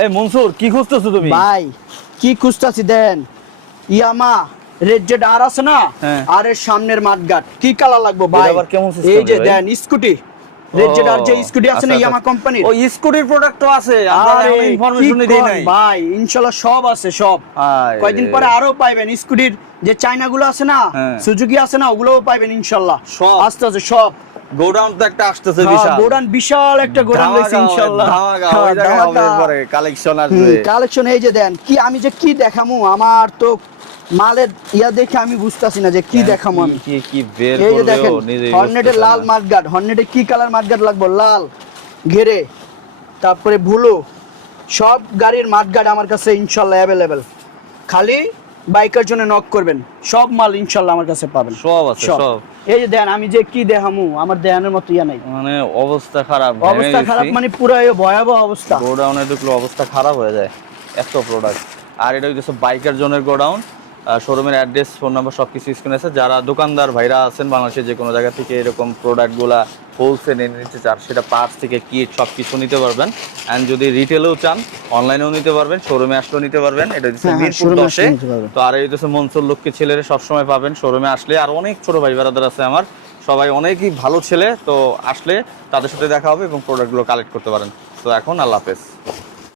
এই মনসুর, কি খুঁজতেছো তুমি? ভাই কি খুঁজতাছি দেন, ইয়ামা রেড জেড আর আছে না, হ্যাঁ। আর এর সামনের মাঠগাট কি কালার লাগবে ভাই? এটা আবার কেমন system এই যে রে ভাই? দেন স্কুটি, রেড জেড আর যে স্কুটি আছে না আচ্ছা, ইয়ামা আচ্ছা। কোম্পানির, ও স্কুটির প্রোডাক্ট তো আছে, আমরা আরে এখন কি ইনফরমেশন দেই কন নাই ভাই, ইনশাআল্লাহ সব আছে সব। আয় কয়দিন রে। পরে আরো পাইবেন স্কুটির যে চায়না গুলো আছে না, হ্যাঁ। সুজুকি আছে না, ওগুলোও পাইবেন ইনশাআল্লাহ সব? আস্তে আস্তে সব। গোডাউন তো একটা আসতেছে বিশাল, গোডাউন বিশাল একটা গোডাউন রয়েছে ইনশাআল্লাহ। ধামাকা ওই জায়গায় হবে পরে কালেকশন আসবে। কালেকশন এই যে দেন, কি আমি যে কি দেখামু, আমার তো মালের ইয়া দেখে আমি বুঝতাছি না যে কি দেখামু আমি। কি বের এই যে করবে দেখেন ও নিজেই হর্নেটের লাল মাঠগার্ড, হর্নেটের কি কালার মাঠগার্ড লাগবে, লাল ঘেরে, তারপরে ব্লু, সব গাড়ির মাঠগার্ড আমার কাছে ইনশাআল্লাহ অ্যাভেলেবেল। খালি বাইকের জন্য নক করবেন, সব মাল ইনশাআল্লাহ আমার কাছে পাবেন। সব আছে সব। এই যে দেন আমি যে কি দেখামু, আমার দেখানোর মতো ইয়া নাই, মানে অবস্থা খারাপ, অবস্থা খারাপ মানে পুরো ভয়াবহ অবস্থা। গোডাউনে ঢুকলে অবস্থা খারাপ হয়ে যায়, এত প্রোডাক্ট। আর এটা হচ্ছে বাইকের জন্য গোডাউন। শোরুমের অ্যাড্রেস, ফোন নাম্বার সবকিছু স্ক্রিনে আছে। যারা দোকানদার ভাইরা আছেন বাংলাদেশের যে কোনো জায়গা থেকে এরকম প্রোডাক্টগুলা হোলসেল নিতে চান, সেটা পার্টস থেকে কিট সব কিছু নিতে পারবেন। অ্যান্ড যদি রিটেলেও চান অনলাইনেও নিতে পারবেন, শোরুমে আসলেও নিতে পারবেন। এটা হচ্ছে মিরপুর 10-এ। তো আর এই হচ্ছে মনসুর লক্ষ্মী ছেলেরা সবসময় পাবেন শোরুমে আসলে। আর অনেক ছোট ভাই ব্রাদার আছে আমার, সবাই অনেকই ভালো ছেলে। তো আসলে তাদের সাথে দেখা হবে এবং প্রোডাক্টগুলো কালেক্ট করতে পারেন। তো এখন আল্লাহ হাফেজ।